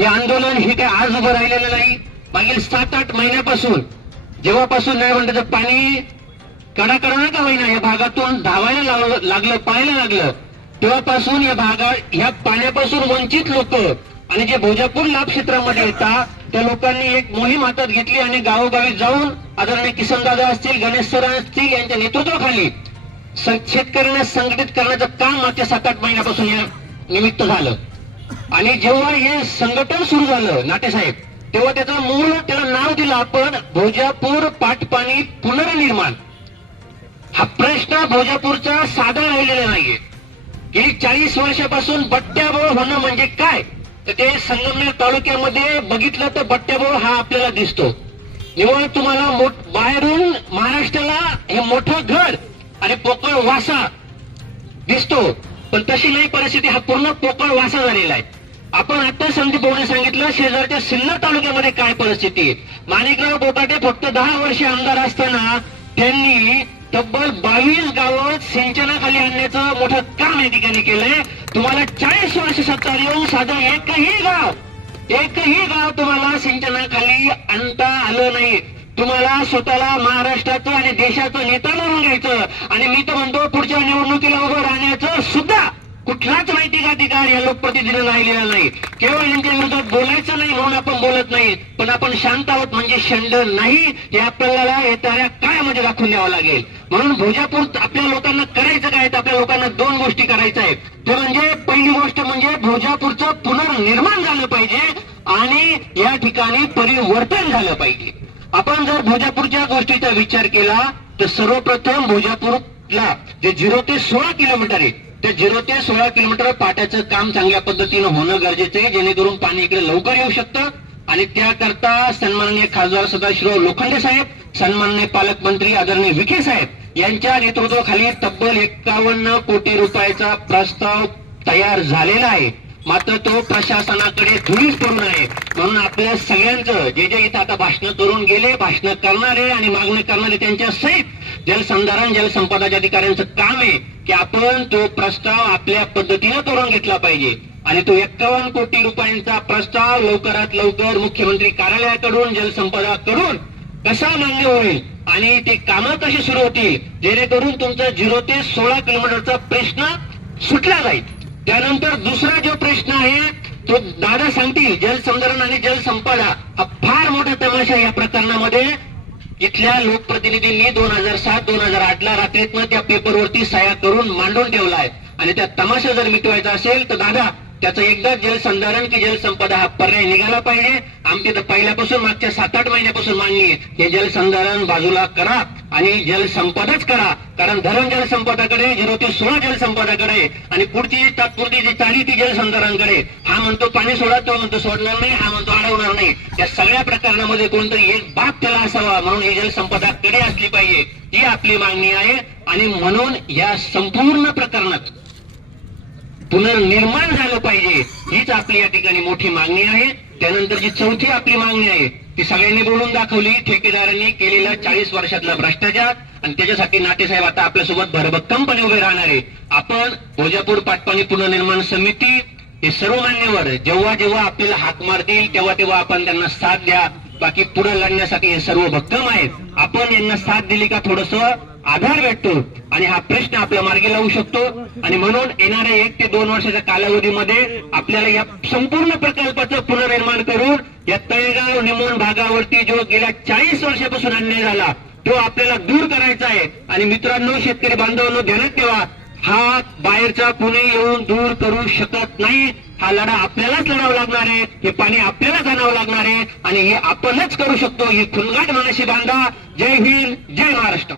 हे आंदोलन हे काय आज उभं राहिलेलं नाही. मागील सात आठ महिन्यापासून जेव्हापासून नाही म्हणतं तर पाणी कडाकडा का होईना या भागातून धावायला लाव- लागलं पाहायला लागलं. तेव्हापासून या भागा ह्या पाण्यापासून वंचित लोक आणि जे भोजापूर लाभ क्षेत्रामध्ये येतात त्या लोकांनी एक मोहीम हातात घेतली आणि गावोगावी जाऊन आदरणीय किसनदादा असतील गणेश सर असतील यांच्या नेतृत्वाखाली शेतकऱ्यांना संघटित करण्याचं काम मागच्या सात आठ महिन्यापासून या निमित्त झालं. आणि जेव्हा हे संघटन सुरू झालं नाटेसाहेब तेव्हा त्याचं मूळ त्याला नाव दिलं आपण भोजापूर पाटपाणी पुनर्निर्माण. हा प्रश्न भोजापूरचा साधा राहिलेला नाहीये. गेली चाळीस वर्षापासून बट्ट्याबोळ होणं म्हणजे काय? तर ते संगमनेर तालुक्यामध्ये बघितलं तर बट्ट्याबोळ हा आपल्याला दिसतो. निवड तुम्हाला बाहेरून महाराष्ट्राला हे मोठं घर आणि पोकळ वासा दिसतो. पण तशी नाही परिस्थिती हा पूर्ण पोकळ वासा झालेला आहे. आपण आता संदीप भाऊने सांगितलं शेजारच्या सिन्नर तालुक्यामध्ये काय परिस्थिती आहे? माणिकराव बोटाटे फक्त दहा वर्षे आमदार असताना त्यांनी तब्बल बावीस गावं सिंचनाखाली आणण्याचं मोठं काम या ठिकाणी केलंय. तुम्हाला चाळीस वर्ष सत्ता येऊन साधं एकही गाव एकही गाव तुम्हाला सिंचनाखाली आणता आलं नाही. तुम्हाला स्वतःला महाराष्ट्राचं आणि देशाचं नेता म्हणून घ्यायचं. आणि मी तर म्हणतो पुढच्या निवडणुकीला उभं राहण्याचं सुद्धा कुठलाच नैतिक अधिकार या लोकप्रतिनिधीला राहिलेला नाही. केवळ यांच्या विरोधात बोलायचं नाही म्हणून आपण बोलत नाही. पण आपण शांत आहोत म्हणजे शंड नाही. हे आपल्याला येणाऱ्या काळामध्ये म्हणजे दाखवून द्यावं लागेल? म्हणून भोजापूर आपल्या लोकांना करायचं काय तर आपल्या लोकांना दोन गोष्टी करायच्या आहेत. ते म्हणजे पहिली गोष्ट म्हणजे भोजापूरचं पुनर्निर्माण झालं पाहिजे आणि या ठिकाणी परिवर्तन झालं पाहिजे. आपण जर भोजापूरच्या गोष्टीचा विचार केला तर सर्वप्रथम भोजापूरला जे झिरो ते सोळा किलोमीटर आहे त्या झिरो ते सोळा किलोमीटर पाट्याचं काम चांगल्या पद्धतीनं होणं गरजेचं आहे जेणेकरून पाणी इकडे लवकर येऊ शकतं. आणि त्याकरता सन्माननीय खासदार सदाशिवराव लोखंडे साहेब सन्माननीय पालकमंत्री आदरणीय विखे साहेब यांच्या नेतृत्वाखाली तब्बल एकावन्न कोटी रुपयाचा प्रस्ताव तयार झालेला आहे. मात्र तो प्रशासनाकडे धुळीच पडून आहे. म्हणून आपल्या सगळ्यांचं जे जे इथं आता भाषण करून गेले भाषण करणारे आणि मागणी करणारे त्यांच्या सहित जलसंधारण जलसंपदाच्या अधिकाऱ्यांचं काम आहे की आपण तो प्रस्ताव आपल्या पद्धतीनं करून घेतला पाहिजे. आणि तो एक्कावन्न कोटी रुपयांचा प्रस्ताव लवकरात लवकर मुख्यमंत्री कार्यालयाकडून जलसंपदा करून कसा मान्य होईल आणि ते कामं कशी सुरू होतील जेणेकरून तुमचा झिरो ते सोळा किलोमीटरचा प्रश्न सुटला जाईल. त्यानंतर दुसरा जो प्रश्न आहे तो दादा सांगतील जलसंधारण आणि जलसंपदा हा फार मोठा तमाशा या प्रकरणामध्ये. इथल्या लोकप्रतिनिधींनी दोन हजार सात दोन हजार आठ ला रात्रीतनं त्या पेपरवरती सह्या करून मांडून ठेवलाय आणि त्या तमाशा जर मिटवायचा असेल तर दादा त्याचं एकदा जलसंधारण की जलसंपदा हा पर्याय निघाला पाहिजे. आमची तर पहिल्यापासून मागच्या सात आठ महिन्यापासून मागणी आहे हे जलसंधारण बाजूला करा आणि जलसंपदाच करा. कारण धरण जलसंपदाकडे झिरो ते सोळा जलसंपदाकडे आणि पुढची तात्पुरती जी चाली ती जलसंधारणकडे हा म्हणतो पाणी सोडा तो म्हणतो सोडणार नाही हा म्हणतो अडवणार नाही. या सगळ्या प्रकरणामध्ये कोणतरी एक बाब त्याला असावा. म्हणून ही जलसंपदाकडे असली पाहिजे. ही आपली मागणी आहे आणि म्हणून या संपूर्ण प्रकरणात पुनर्निर्माण झालं पाहिजे हीच आपली या ठिकाणी मोठी मागणी आहे. त्यानंतर जी चौथी आपली मागणी आहे ती सगळ्यांनी बोलून दाखवली. ठेकेदारांनी केलेला चाळीस वर्षातला भ्रष्टाचार आणि त्याच्यासाठी नाटेसाहेब आता आपल्यासोबत भरभक्कमपणे उभे राहणार आहे. आपण भोजापूर पाटपाणी पुनर्निर्माण समिती हे सर्व मान्यवर जेव्हा जेव्हा आपल्याला हाक मारतील तेव्हा तेव्हा आपण त्यांना साथ द्या. बाकी पुढे लढण्यासाठी हे सर्व भक्कम आहेत. आपण यांना साथ दिली का थोडस? आधार भेटतो आणि हा प्रश्न आपल्या मार्गी लावू शकतो. आणि म्हणून येणाऱ्या एक ते दोन वर्षाच्या कालावधीमध्ये आपल्याला या संपूर्ण प्रकल्पाचं पुनर्निर्माण करून या तळेगाव निमोण भागावरती जो गेल्या चाळीस वर्षापासून अन्याय झाला तो आपल्याला दूर करायचा आहे. आणि मित्रांनो शेतकरी बांधवांनो ध्यानात ठेवा. हा बाहेरचा कुणी येऊन दूर करू शकत नाही. हा लढा आपल्यालाच लढावा लागणार आहे. हे पाणी आपल्यालाच आणावं लागणार आहे. आणि हे आपणच करू शकतो. ही खुलगाट मनाशी बांधा. जय हिंद जय महाराष्ट्र.